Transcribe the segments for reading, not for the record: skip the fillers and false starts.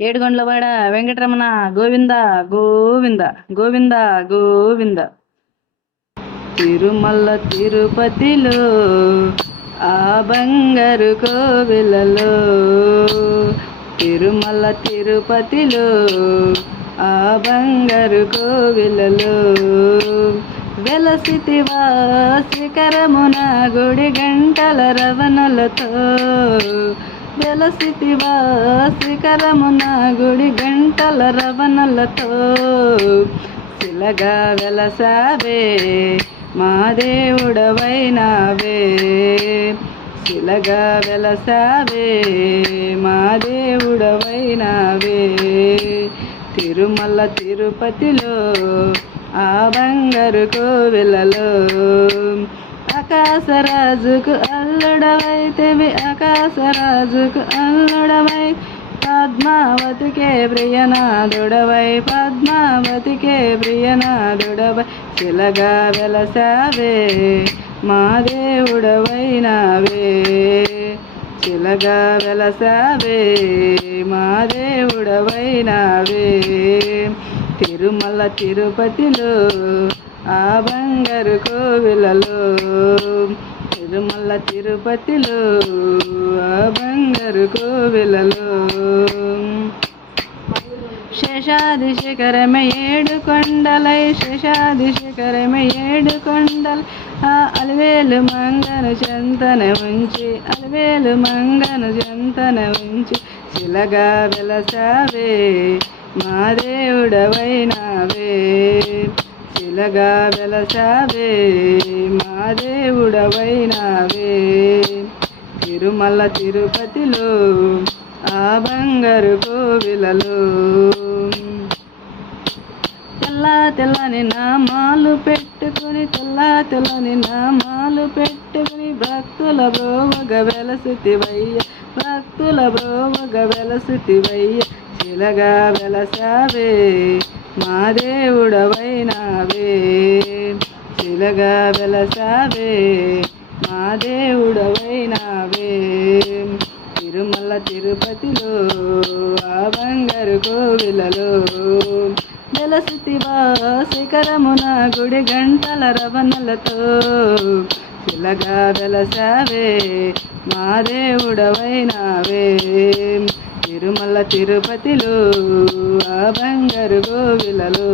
ఏడుగొండ్లవాడ వెంకటరమణ గోవింద గోవింద గోవింద గోవింద. తిరుమల తిరుపతిలో ఆ బంగారు కోవిలలో, తిరుమల తిరుపతిలో ఆ బంగారు కోవిలలో, వెలసితివా శిఖరమున గుడి గంటల రవణలతో, వెలసితివా శిఖరమున గుడి గంటల రవణలతో, శిలగా వెలసావే మా దేవుడవైనావే, శిలగా వెలసావే మా దేవుడవైనావే. తిరుమల తిరుపతిలో ఆ బంగారు కోవిలలో, ఆకాశరాజుకు అల్లుడవైతివి, ఆకాశరాజుకు అల్లుడవై, పద్మావతికే ప్రియనాథుడవై, పద్మావతికే ప్రియనాథుడవై, శిలగా వెలసావే మా దేవుడవైనావే, శిలగా వెలసావే మా దేవుడవైనావే. తిరుమల తిరుపతిలో ఆ బంగారు కోవిలలో, తిరుమల తిరుపతిలో ఆ బంగారు కోవిలలో, శేషాది శిఖరమే ఏడు కొండలై, శేషాది శిఖరమే ఏడు కొండలై, ఆ అలివేలు మంగను చెంతన ఉంచి, అలివేలు మంగను చెంతన ఉంచి, శిలగా వెలసావే మా దేవుడవైనావే, శిలగా వెలసావే మా దేవుడవైనావే. తిరుమల తిరుపతిలో ఆ బంగారు కోవిలలో, తెల్ల తెల్లని నామాలు పెట్టుకుని, తెల్ల తెల్లని నామాలు పెట్టుకుని, భక్తుల బ్రోవగ వెలసితివయ్య, భక్తుల బ్రోవగ వెలసితివయ్య, శిలగా వెలసావే మా దేవుడవైనావే, శిలగా వెలసావే మా దేవుడవైనావే. తిరుమల తిరుపతిలో ఆ బంగారు కోవిలలో, వెలసితివా శిఖరమున గుడి గంటల రవణలతో, శిలగా వెలసావే మా దేవుడవైనావే. తిరుమల తిరుపతిలో ఆ బంగారు కోవిలలో,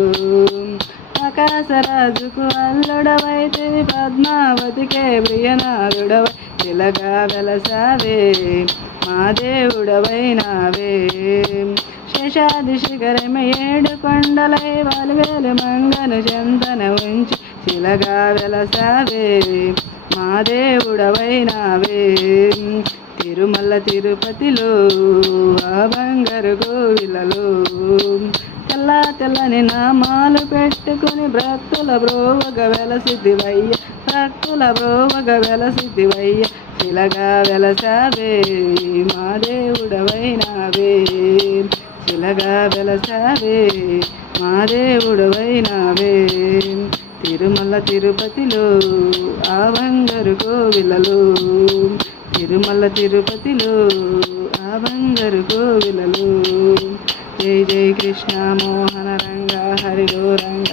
ఆకాశరాజుకు అల్లుడవైతివి, పద్మావతికే ప్రియనాథుడవై, శిలగా వెలసావే మా దేవుడవైనావే. శేషాది శిఖరమే ఏడు కొండలై, వాలివేలు మంగను చెంతన ఉంచి, శిలగా వెలసావే మా దేవుడవైనావే. తిరుమల తిరుపతిలో ఆ బంగారు కోవిలలో, తెల్ల తెల్లని నామాలు పెట్టుకుని, భక్తుల బ్రోవగ వెలసితివయ్య, భక్తుల బ్రోవగ వెలసితివయ్య, శిలగా వెలసావే మా దేవుడవైనావే, శిలగా వెలసావే మా దేవుడవైనావే. తిరుమల తిరుపతిలో ఆ బంగారు కోవిలలో, తిరుమల తిరుపతిలో ఆ బంగారు కోవిలలో. జై జై కృష్ణ మోహన రంగ హరి గౌరంగ